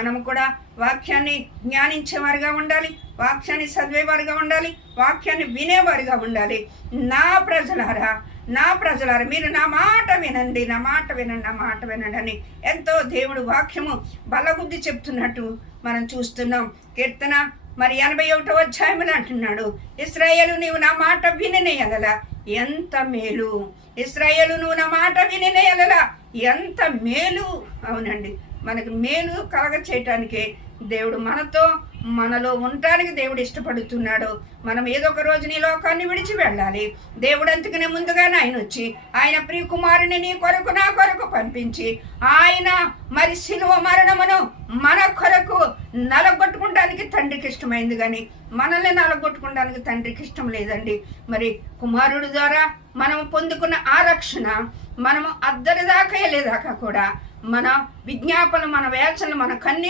మనం కూడా వాక్యాన్ని జ్ఞానించేవారుగా ఉండాలి, వాక్యాన్ని చదివేవారుగా ఉండాలి, వాక్యాన్ని వినేవారుగా ఉండాలి. నా ప్రజలారా మీరు నా మాట వినండి, నా మాట వినండి అని ఎంతో దేవుడు వాక్యము బలగుద్ది చెప్తున్నట్టు మనం చూస్తున్నాం. కీర్తన 81వ అధ్యాయములు అంటున్నాడు, ఇశ్రాయేలు నీవు నా మాట విననేయలలా ఎంత మేలు, ఇశ్రాయేలు నువ్వు నా మాట విననేయలలా ఎంత మేలు. అవునండి, మనకు మేలు కలగ చేయటానికే దేవుడు మనలో ఉండటానికి దేవుడు ఇష్టపడుతున్నాడు. మనం ఏదో ఒక రోజు నీ లోకాన్ని విడిచి వెళ్ళాలి. దేవుడు అందుకనే ముందుగానే ఆయన వచ్చి ఆయన ప్రియ కుమారుని నీ కొరకు నా కొరకు పంపించి ఆయన మరి శిలువ మరణమును మన కొరకు నలగొట్టుకోవడానికి తండ్రికి ఇష్టమైంది, కానీ మనల్ని నలగొట్టుకోవడానికి తండ్రికి ఇష్టం లేదండి. మరి కుమారుడు ద్వారా మనం పొందుకున్న ఆ రక్షణ మనము అద్దరి దాకా వెళ్ళేదాకా కూడా మన విజ్ఞాపన, మన వేచన, మన కన్నీ